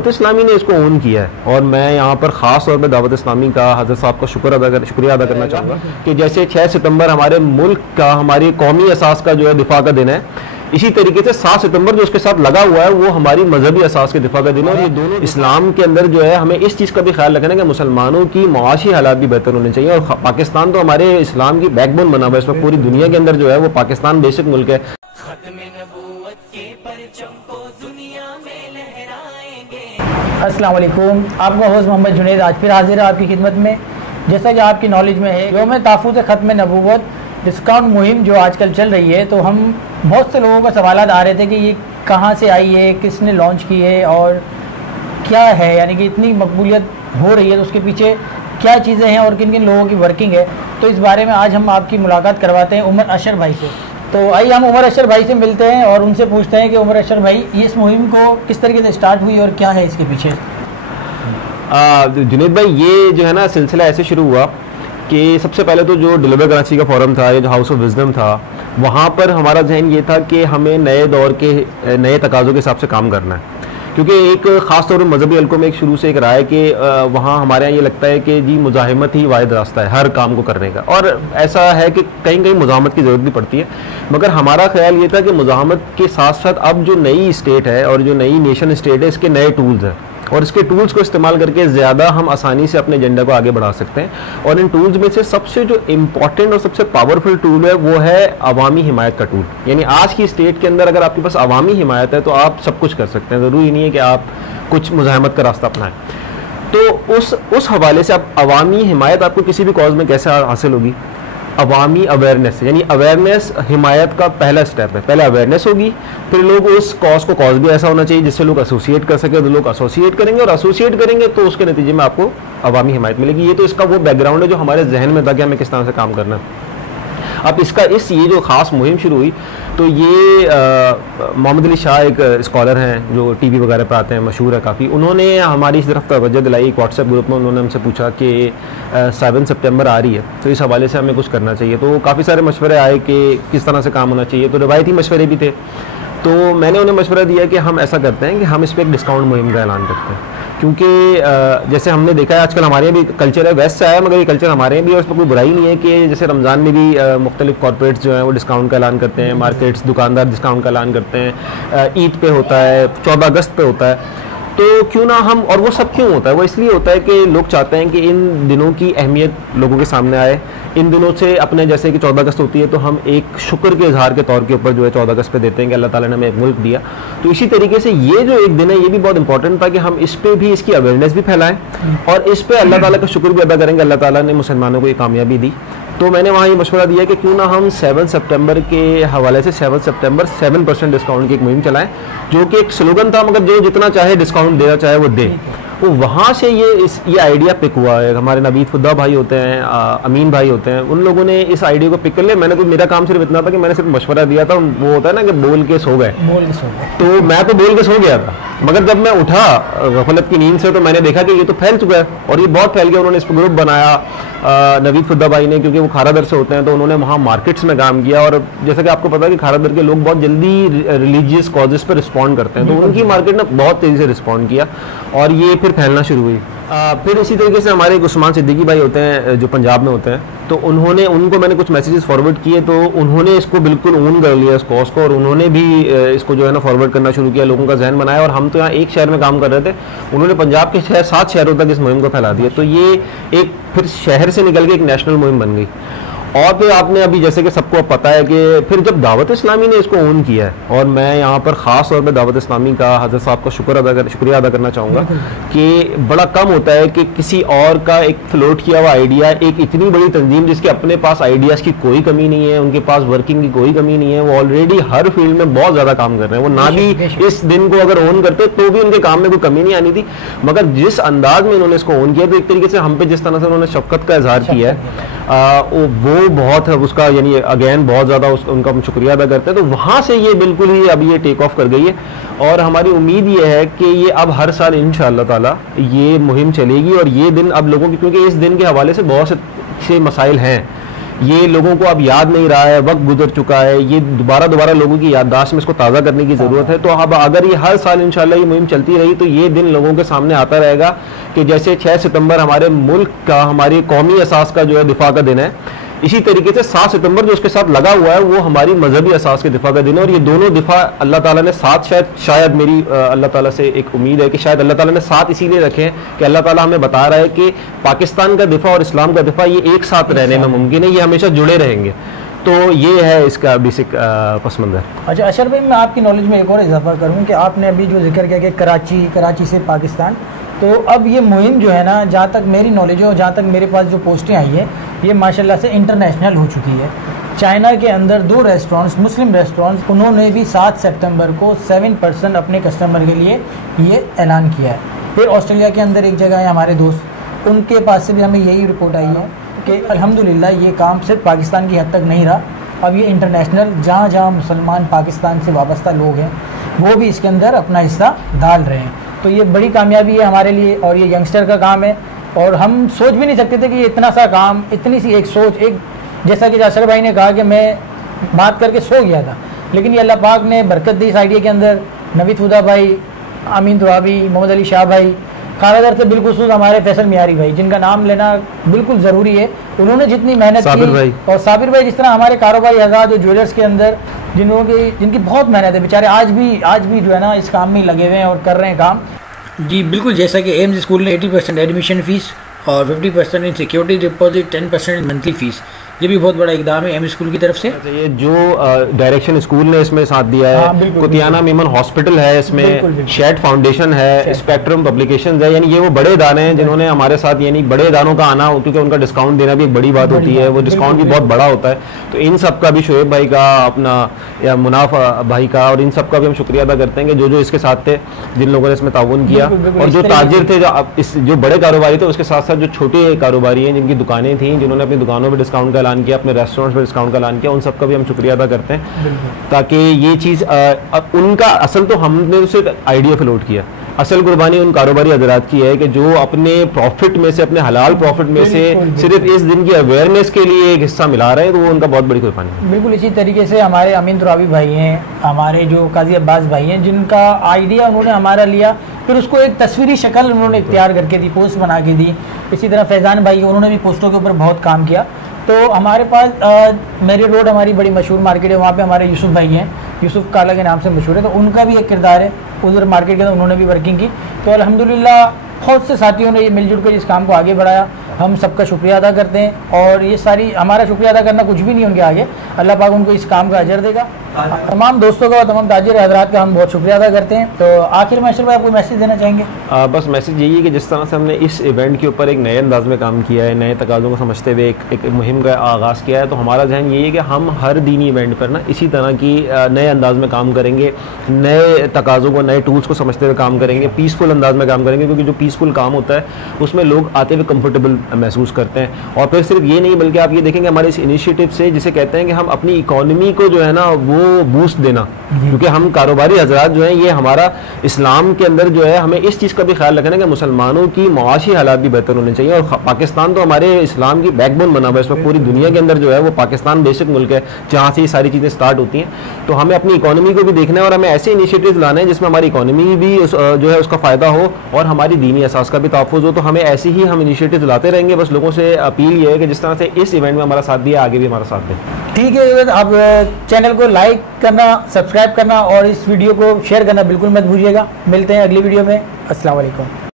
तो इस्लामी ने इसको ओन किया है और मैं यहाँ पर ख़ास तौर पर दावत इस्लामी का हज़रत साहब का शुक्रिया अदा करना चाहूँगा कि जैसे 6 सितंबर हमारे मुल्क का, हमारी कौमी असास का जो है दिफा का दिन है, इसी तरीके से 7 सितंबर जो उसके साथ लगा हुआ है वो हमारी मजहबी असास के दिफा का दिन है। और ये दोनों इस्लाम के अंदर जो है हमें इस चीज़ का भी ख्याल रखना है कि मुसलमानों की मुआशी हालात भी बेहतर होने चाहिए। और पाकिस्तान तो हमारे इस्लाम की बैकबोन बना हुआ है, इस वक्त पूरी दुनिया के अंदर जो है वो पाकिस्तान बेसिक मुल्क है। अस्सलाम वालेकुम, आपका होस्ट मोहम्मद जुनैद आज फिर हाजिर है आपकी खिदमत में। जैसा कि आपकी नॉलेज में है, यौम तहफ़्फ़ुज़ ख़त्म नबूवत डिस्काउंट मुहिम जो आजकल चल रही है, तो हम बहुत से लोगों का सवालात आ रहे थे कि ये कहाँ से आई है, किसने लॉन्च की है और क्या है, यानी कि इतनी मकबूलियत हो रही है तो उसके पीछे क्या चीज़ें हैं और किन किन लोगों की वर्किंग है। तो इस बारे में आज हम आपकी मुलाकात करवाते हैं उमर अशर भाई से। तो आइए हम उमर अशर भाई से मिलते हैं और उनसे पूछते हैं कि उमर अशर भाई, ये इस मुहिम को किस तरीके से स्टार्ट हुई और क्या है इसके पीछे। जुनैद भाई, ये जो है ना सिलसिला ऐसे शुरू हुआ कि सबसे पहले तो जो डिलीवर कराची का फोरम था, ये जो हाउस ऑफ विजडम था, वहाँ पर हमारा जहन ये था कि हमें नए दौर के नए तकाज़ों के हिसाब से काम करना है। क्योंकि एक ख़ास तौर पर मजहबी हल्कों में एक शुरू से एक राय है कि वहाँ हमारे यहाँ ये लगता है कि जी मुजाहिमत ही वाहिद रास्ता है हर काम को करने का, और ऐसा है कि कहीं कहीं मुजाहमत की ज़रूरत भी पड़ती है। मगर हमारा ख्याल ये था कि मुजाहमत के साथ साथ अब जो नई स्टेट है और जो नई नेशन स्टेट है, इसके नए टूल्स हैं और इसके टूल्स को इस्तेमाल करके ज़्यादा हम आसानी से अपने एजेंडा को आगे बढ़ा सकते हैं। और इन टूल्स में से सबसे जो इम्पॉर्टेंट और सबसे पावरफुल टूल है वो है अवामी हिमायत का टूल। यानी आज की स्टेट के अंदर अगर आपके पास अवामी हिमायत है तो आप सब कुछ कर सकते हैं, ज़रूरी नहीं है कि आप कुछ मुजाहमत का रास्ता अपनाएं। तो उस हवाले से आप अवामी हिमायत आपको किसी भी कॉज में कैसे हासिल होगी? अवामी अवेयरनेस, यानी अवेयरनेस हिमायत का पहला स्टेप है। पहले अवेयरनेस होगी, फिर लोग उस कॉज को, कॉज भी ऐसा होना चाहिए जिससे लोग एसोसिएट कर सके, तो लोग एसोसिएट करेंगे और एसोसिएट करेंगे तो उसके नतीजे में आपको अवामी हिमायत मिलेगी। ये तो इसका वो बैकग्राउंड है जो हमारे जहन में था कि हमें किस तरह से काम करना है। अब ये जो ख़ास मुहिम शुरू हुई तो ये मोहम्मद अली शाह एक स्कॉलर हैं जो टीवी वगैरह पर आते हैं, मशहूर है काफ़ी, उन्होंने हमारी इस तरफ तवज्जो दिलाई। एक व्हाट्सएप ग्रुप में उन्होंने हमसे पूछा कि 7 सितंबर आ रही है तो इस हवाले से हमें कुछ करना चाहिए। तो काफ़ी सारे मशवरे आए कि किस तरह से काम होना चाहिए, तो रिवायती मशवरे भी थे। तो मैंने उन्हें मशवरा दिया कि हम ऐसा करते हैं कि हम इस पर एक डिस्काउंट मुहिम का ऐलान करते हैं, क्योंकि जैसे हमने देखा है आजकल हमारे यहाँ भी कल्चर है, वेस्ट से आया मगर ये कल्चर हमारे यहाँ भी है, और उसमें कोई बुराई नहीं है कि जैसे रमज़ान में भी मुख्तलिफ कॉर्पोरेट्स जो हैं वो डिस्काउंट का ऐलान करते हैं, मार्केट्स दुकानदार डिस्काउंट का ऐलान करते हैं, ईद पे होता है, 14 अगस्त पे होता है। तो क्यों ना हम, और वो सब क्यों होता है? वो इसलिए होता है कि लोग चाहते हैं कि इन दिनों की अहमियत लोगों के सामने आए। इन दिनों से अपने, जैसे कि 14 अगस्त होती है तो हम एक शुक्र के इजहार के तौर के ऊपर जो है 14 अगस्त पे देते हैं कि अल्लाह ताला ने हमें एक मुल्क दिया। तो इसी तरीके से ये जो एक दिन है ये भी बहुत इंपॉर्टेंट था कि हम इस पे भी इसकी अवेयरनेस भी फैलाएं और इस पे अल्लाह ताला का शुक्र भी अदा करेंगे, अल्लाह ताला ने मुसलमानों को ये कामयाबी दी। तो मैंने वहाँ ये मशवरा दिया कि क्यों ना हम 7 सितंबर के हवाले से 7 सितंबर 7% डिस्काउंट की एक मुहिम चलाएं, जो कि एक स्लोगन था, मगर जो जितना चाहे डिस्काउंट देना चाहे वो दे। तो वहाँ से ये आइडिया पिक हुआ है। हमारे नवीद फुद्दा भाई होते हैं, अमीन भाई होते हैं, उन लोगों ने इस आइडिया को पिक कर लिया। मैंने तो, मेरा काम सिर्फ इतना था कि मैंने सिर्फ मशवरा दिया था। वो होता है ना कि बोल के सो गए, तो मैं तो बोल के सो गया था, मगर जब मैं उठा गफलत की नींद से तो मैंने देखा कि ये तो फैल चुका है और ये बहुत फैल गया। उन्होंने इस पर ग्रुप बनाया नवीद फुद्दा भाई ने, क्योंकि वो खारादर से होते हैं, तो उन्होंने वहाँ मार्केट्स में काम किया। और जैसा कि आपको पता है कि खारादर के लोग बहुत जल्दी रिलीजियस कॉजेज़ पर रिस्पॉन्ड करते हैं, तो उनकी मार्केट ने बहुत तेज़ी से रिस्पॉन्ड किया और ये फिर फैलना शुरू हुई। फिर इसी तरीके से हमारे उस्मान सिद्दीकी भाई होते हैं जो पंजाब में होते हैं, तो उनको मैंने कुछ मैसेजेस फॉरवर्ड किए, तो उन्होंने इसको बिल्कुल ओन कर लिया इस कॉज को, और उन्होंने भी इसको जो है ना फॉरवर्ड करना शुरू किया, लोगों का जहन बनाया। और हम तो यहाँ एक शहर में काम कर रहे थे, उन्होंने पंजाब के 6-7 शहरों तक इस मुहिम को फैला दिया। तो ये एक फिर शहर से निकल के एक नेशनल मुहिम बन गई। और फिर आपने अभी, जैसे कि सबको पता है कि फिर जब दावत इस्लामी ने इसको ओन किया है, और मैं यहाँ पर ख़ास तौर पर दावत इस्लामी का हज़रत साहब का शुक्रिया अदा करना चाहूँगा कि बड़ा कम होता है कि किसी और का एक फ्लोट किया हुआ आइडिया, एक इतनी बड़ी तंजीम जिसके अपने पास आइडियाज़ की कोई कमी नहीं है, उनके पास वर्किंग की कोई कमी नहीं है, वो ऑलरेडी हर फील्ड में बहुत ज़्यादा काम कर रहे हैं, वो ना भी इस दिन को अगर ओन करते तो भी उनके काम में कोई कमी नहीं आनी थी। मगर जिस अंदाज में इन्होंने इसको ओन किया, तो एक तरीके से हम पे जिस तरह से उन्होंने शफ़क़त का इजहार किया है, वो बहुत है उसका, यानी अगेन बहुत ज़्यादा उनका हम शुक्रिया अदा करते हैं। तो वहाँ से ये बिल्कुल ही अब ये टेक ऑफ कर गई है, और हमारी उम्मीद ये है कि ये अब हर साल इंशाअल्लाह ताला ये मुहिम चलेगी। और ये दिन अब लोगों की, क्योंकि इस दिन के हवाले से बहुत से मसाइल हैं ये लोगों को अब याद नहीं रहा है, वक्त गुजर चुका है, ये दोबारा लोगों की याददाश्त में इसको ताज़ा करने की ज़रूरत है। तो अब अगर ये हर साल इंशाल्लाह ये मुहिम चलती रही तो ये दिन लोगों के सामने आता रहेगा कि जैसे 6 सितंबर हमारे मुल्क का, हमारी कौमी असास का जो है दिफा का दिन है, इसी तरीके से 7 सितंबर जो उसके साथ लगा हुआ है वो हमारी मजहबी असास के दिफा का दिन है। और ये दोनों दिफा अल्लाह ताला ने साथ, शायद मेरी अल्लाह ताला से एक उम्मीद है कि शायद अल्लाह ताला ने साथ इसीलिए रखे हैं कि अल्लाह ताला हमें बता रहा है कि पाकिस्तान का दिफा और इस्लाम का दिफा ये एक साथ रहने में मुमकिन है, ये हमेशा जुड़े रहेंगे। तो ये है इसका बेसिक पस मंज़र। अच्छा अशर भाई, मैं आपकी नॉलेज में एक और इजाफा करूँ कि आपने अभी जो जिक्र किया कि कराची से पाकिस्तान, तो अब ये मुहिम जो है ना, जहाँ तक मेरी नॉलेज है और जहाँ तक मेरे पास जो पोस्टें आई है, ये माशाल्लाह से इंटरनेशनल हो चुकी है। चाइना के अंदर 2 रेस्टोरेंट्स, मुस्लिम रेस्टोरेंट्स, उन्होंने भी 7 सितंबर को 7% अपने कस्टमर के लिए ये ऐलान किया है। फिर ऑस्ट्रेलिया के अंदर एक जगह है हमारे दोस्त, उनके पास से भी हमें यही रिपोर्ट आई है कि अल्हम्दुलिल्लाह ये काम सिर्फ पाकिस्तान की हद तक नहीं रहा, अब ये इंटरनेशनल जहाँ जहाँ मुसलमान पाकिस्तान से वाबस्ता लोग हैं वो भी इसके अंदर अपना हिस्सा डाल रहे हैं। तो ये बड़ी कामयाबी है हमारे लिए और ये यंगस्टर का काम है। और हम सोच भी नहीं सकते थे कि ये इतना सा काम, इतनी सी एक सोच, एक जैसा कि जासर भाई ने कहा कि मैं बात करके सो गया था, लेकिन ये अल्लाह पाक ने बरकत दी इस आइडिया के अंदर। नवीद हुदा भाई, अमीन दुआबी, मोहम्मद अली शाह भाई, खानादार से बिलखुसूस हमारे फैसल मियारी भाई, जिनका नाम लेना बिल्कुल ज़रूरी है, उन्होंने जितनी मेहनत की, और साबिर भाई जिस तरह हमारे कारोबारी आज़ाद और ज्वेलर्स के अंदर जिनकी बहुत मेहनत है, बेचारे आज भी जो है ना इस काम में लगे हुए हैं और कर रहे हैं काम। जी बिल्कुल, जैसा कि एम्स स्कूल ने 80% एडमिशन फ़ीस और 50% इन सिक्योरिटी डिपॉजिट, 10% मंथली फ़ीस, ये भी बहुत बड़ा इकदाम है एम्स स्कूल की तरफ से। ये जो डायरेक्शन स्कूल ने इसमें साथ दिया है, कुतियाना मेमन हॉस्पिटल है, इसमें शेड फाउंडेशन है, स्पेक्ट्रम पब्लिकेशंस है, यानी ये वो बड़े इदारे हैं जिन्होंने हमारे साथ, यानी बड़े इदारों का आना, क्योंकि उनका डिस्काउंट देना भी एक बड़ी बात होती है, वो डिस्काउंट भी बहुत बड़ा होता है। तो इन सब का भी शोएब भाई का, अपना या मुनाफ भाई का, और इन सब का भी हम शुक्रिया अदा करते हैं कि जो इसके साथ थे, जिन लोगों ने इसमें ताउन किया। और जो ताजिर थे, जो बड़े कारोबारी थे, उसके साथ साथ जो छोटे कारोबारी हैं, जिनकी दुकानें थी, जिन्होंने अपनी दुकानों पर डिस्काउंट का ऐलान किया, अपने रेस्टोरेंट्स पर डिस्काउंट का ऐलान किया, उन सबका भी हम शुक्रिया अदा करते हैं। ताकि ये चीज़ उनका असल, तो हमने सिर्फ आइडिया फ्लोट किया, असल कुर्बानी उन कारोबारी हजरात की है कि जो अपने प्रॉफिट में से, अपने हलाल प्रॉफिट में से सिर्फ इस दिन की अवेयरनेस के लिए एक हिस्सा मिला रहे हैं, तो वो उनका बहुत बड़ी कुर्बानी है। बिल्कुल इसी तरीके से हमारे अमीन दुरावी भाई हैं, हमारे जो काजी अब्बास भाई हैं, जिनका आइडिया उन्होंने हमारा लिया, फिर उसको एक तस्वीरी शक्ल उन्होंने इख्तियार करके दी, पोस्ट बना के दी। इसी तरह फैज़ान भाई, उन्होंने भी पोस्टों के ऊपर बहुत काम किया। तो हमारे पास मेरी रोड हमारी बड़ी मशहूर मार्केट है, वहाँ पे हमारे यूसुफ भाई हैं, यूसुफ काला के नाम से मशहूर है, तो उनका भी एक किरदार है उधर मार्केट के अंदर, उन्होंने भी वर्किंग की। तो अल्हम्दुलिल्लाह बहुत से साथियों ने ये मिलजुल कर इस काम को आगे बढ़ाया, हम सबका शुक्रिया अदा करते हैं। और ये सारी, हमारा शुक्रिया अदा करना कुछ भी नहीं उनके आगे, अल्लाह पाक उनको इस काम का अजर देगा। तमाम दोस्तों का और तमाम ताजिर हजरात का हम बहुत शुक्रिया अदा करते हैं। तो आखिर में अशरफ भाई, आप कोई मैसेज देना चाहेंगे? बस मैसेज यही है कि जिस तरह से हमने इस इवेंट के ऊपर एक नए अंदाज में काम किया है, नए तकाज़ों को समझते हुए एक मुहिम का आगाज़ किया है, तो हमारा जहन यही है कि हम हर दीनी इवेंट पर ना इसी तरह की नए अंदाज में काम करेंगे, नए तकाज़ों को, नए टूल्स को समझते हुए काम करेंगे, पीसफुल अंदाज में काम करेंगे, क्योंकि जो पीसफुल काम होता है उसमें लोग आते हुए कंफर्टेबल महसूस करते हैं। और फिर सिर्फ ये नहीं, बल्कि आप ये देखेंगे हमारे इस इनिशिएटिव से, जिसे कहते हैं कि हम अपनी इकोनॉमी को जो है ना वो बूस्ट देना, क्योंकि हम कारोबारी हजरात जो हैं, ये हमारा इस्लाम के अंदर जो है, हमें इस चीज़ का भी ख्याल रखना है कि मुसलमानों की मुआशी हालात भी बेहतर होने चाहिए। और पाकिस्तान तो हमारे इस्लाम की बैकबोन बना हुआ है, इसमें पूरी दुनिया के अंदर जो है वो पाकिस्तान बेसिक मुल्क है जहाँ से ये सारी चीज़ें स्टार्ट होती हैं। तो हमें अपनी इकोनॉमी को भी देखना है और हमें ऐसे इनिशिएटिव लाने हैं जिसमें हमारी इकोनॉमी भी जो है उसका फ़ायदा हो और हमारी दीनी असास का भी तहफ़्फ़ुज़ हो। तो हमें ऐसे ही हम इनिशिएटिव लाते रहेंगे। बस लोगों से अपील ये है कि जिस तरह से इस इवेंट में हमारा साथ दिया, आगे भी हमारा साथ दें। ठीक है, आप चैनल को लाइक करना, सब्सक्राइब करना और इस वीडियो को शेयर करना बिल्कुल मत भूलिएगा। मिलते हैं अगली वीडियो में। अस्सलाम वालेकुम।